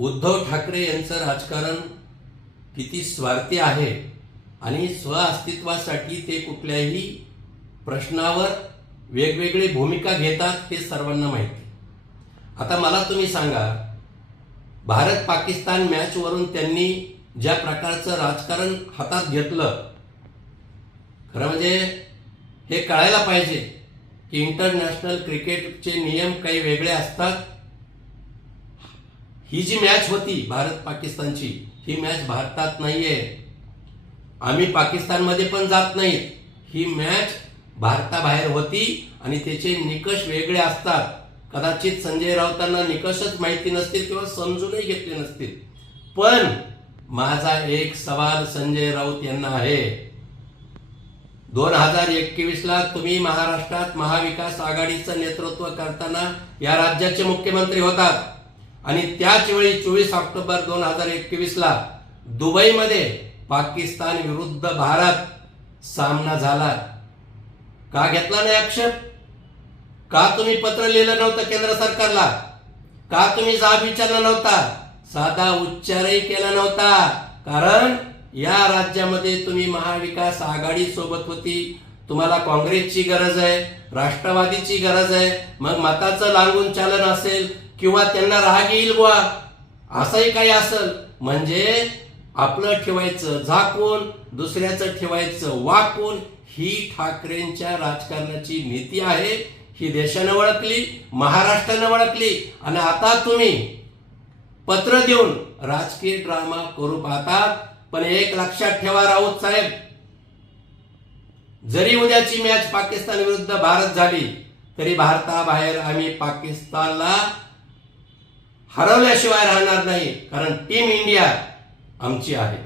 उद्धव ठाकरे यांचं राजकारण किती स्वार्थी आहे आणि स्व अस्तित्वासाठी ते कुठल्याही प्रश्नावर वेगवेगळी भूमिका घेतात हे सर्वांना माहिती. आता मला तुम्ही सांगा भारत पाकिस्तान मॅचवरून त्यांनी ज्या प्रकारचं राजकारण हातात घेतलं खरं म्हणजे हे कळायला पाहिजे की इंटरनॅशनल क्रिकेटचे नियम काही वेगळे असतात ही जी मॅच होती भारत पाकिस्तानची ही मॅच भारतात नाहीये. आम्ही पाकिस्तानमध्ये पण जात नाहीत. ही मॅच भारताबाहेर होती आणि त्याचे निकष वेगळे असतात. कदाचित संजय राऊतांना निकषच माहिती नसतील किंवा समजूनही घेतले नसतील. पण माझा एक सवाल संजय राऊत यांना आहे. दोन हजार एकवीस ला तुम्ही महाराष्ट्रात महाविकास आघाडीचं नेतृत्व करताना या राज्याचे मुख्यमंत्री होतात. आणि त्याच वेळी चोवीस ऑक्टोबर दोन हजार एकवीस ला दुबईमध्ये पाकिस्तान विरुद्ध भारत सामना झाला. का घेतला नाही आक्षेप? का तुम्ही पत्र लिहिलं नव्हतं केंद्र सरकारला? का तुम्ही जाब विचारला नव्हता? साधा उच्चारही केला नव्हता. कारण या राज्यामध्ये तुम्ही महाविकास आघाडी सोबत होती तुम्हाला काँग्रेसची गरज आहे राष्ट्रवादीची गरज आहे मग मताचं लागून चालन असेल किंवा त्यांना राग येईल बुवा असंही काही असेल म्हणजे आपलं ठेवायचं झाकून दुसऱ्याचं ठेवायचं वाकून ही ठाकरेंच्या राजकारणाची नीती आहे ही देशानं ओळखली महाराष्ट्रानं ओळखली आणि आता तुम्ही पत्र देऊन राजकीय ड्रामा करू पाहतात पण एक लक्षात ठेवा राऊत साहेब जरी उद्याची मॅच पाकिस्तान विरुद्ध भारत झाली तरी भारताबाहेर आम्ही पाकिस्तानला हरवल्याशिवाय राहणार नाही कारण टीम इंडिया आमची आहे.